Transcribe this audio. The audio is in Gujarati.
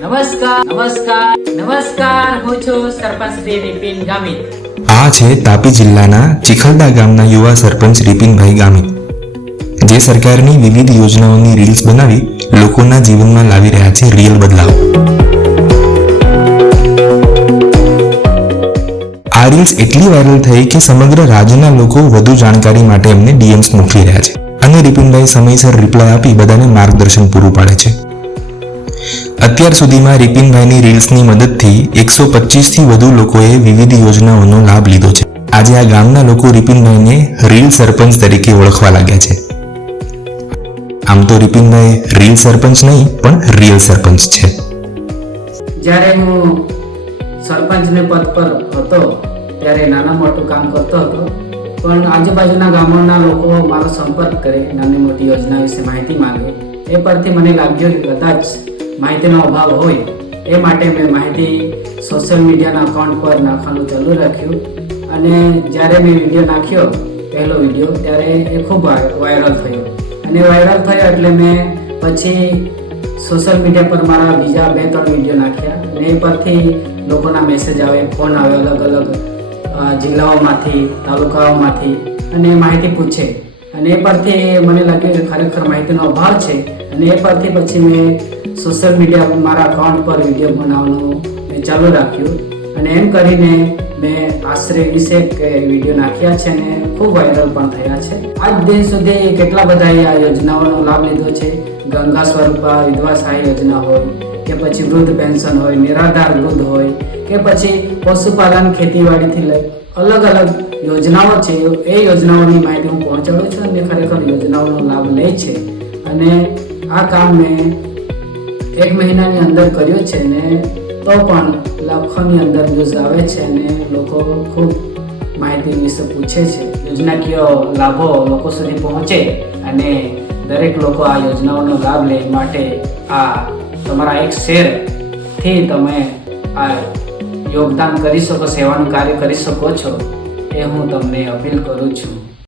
નમસ્કાર હું છું સરપંચ શ્રી રિપિન ગામિત. આ છે તાપી જિલ્લાના ચીખલદા ગામના યુવા સરપંચ રિપિનભાઈ ગામિત, જે સરકારની વિવિધ યોજનાઓની રીલ્સ બનાવી લોકોના જીવનમાં લાવી રહ્યા છે રિયલ બદલાવ. આ રીલ્સ એટલી વાયરલ થઈ કે સમગ્ર રાજ્યના લોકો વધુ જાણકારી માટે એમને ડીએમ્સ મોકલી રહ્યા છે અને રિપિનભાઈ સમયસર રિપ્લાય આપી બધાને માર્ગદર્શન પૂરું પાડે છે. અત્યાર સુધીમાં રિપિનભાઈની રીલ્સની મદદથી 125થી વધુ લોકોએ વિવિધ યોજનાઓનો લાભ લીધો છે. આજે આ ગામના લોકો રિપિનભાઈને રીલ સરપંચ તરીકે ઓળખવા લાગ્યા છે. આમ તો રિપિનભાઈ રીલ સરપંચ નહીં પણ રિયલ સરપંચ છે. જ્યારે હું સરપંચને પદ પર હતો ત્યારે નાના મોટું કામ કરતો હતો, પણ આજુબાજુના ગામોના લોકો મારો સંપર્ક કરે, નાની મોટી યોજના વિશે માહિતી માંગે. એ પરથી મને લાગ્યું કે કદાચ માહિતીનો અભાવ હોય, એ માટે મેં માહિતી સોશિયલ મીડિયાના અકાઉન્ટ પર નાખવાનું ચાલુ રાખ્યું. અને જ્યારે મેં વિડીયો નાખ્યો, પહેલો વિડીયો, ત્યારે એ ખૂબ વાયરલ થયો. અને વાયરલ થયો એટલે મેં પછી સોશિયલ મીડિયા પર મારા બીજા 2-3 વિડીયો નાખ્યા. અને એ પરથી લોકોના મેસેજ આવે, ફોન આવે અલગ અલગ જિલ્લાઓમાંથી, તાલુકાઓમાંથી, અને માહિતી પૂછે. અને એ પરથી મને લાગ્યું કે ખરેખર માહિતીનો અભાવ છે. અને એ પરથી પછી મેં સોશિયલ મીડિયા પર મારા અકાઉન્ટ પર વિડીયો બનાવવાનું મેં ચાલુ રાખ્યું. અને એમ કરીને મેં આશરે 20 વિડીયો નાખ્યા છે અને ખૂબ વાયરલ પણ થયા છે. આજ દિન સુધી કેટલા બધા આ યોજનાઓનો લાભ લીધો છે. ગંગા સ્વરૂપા વિધવા સહાય યોજના હોય, કે પછી વૃદ્ધ પેન્શન હોય, નિરાધાર વૃદ્ધ હોય, કે પછી પશુપાલન, ખેતીવાડીથી લઈ અલગ અલગ યોજનાઓ છે. એ યોજનાઓની માહિતી હું પહોંચાડું છું અને ખરેખર યોજનાઓનો લાભ લે છે. અને આ કામ મેં 1 મહિનાની અંદર કર્યું છે ને તો પણ લાખોની અંદર વ્યૂઝ આવે છે અને લોકો ખૂબ માહિતી વિશે પૂછે છે. યોજનાકીય લાભો લોકો સુધી પહોંચે અને દરેક લોકો આ યોજનાઓનો લાભ લે માટે આ તમારા એક શેરથી તમે આ યોગદાન કરી શકો, સેવાનું કાર્ય કરી શકો છો, એ હું તમને અપીલ કરું છું.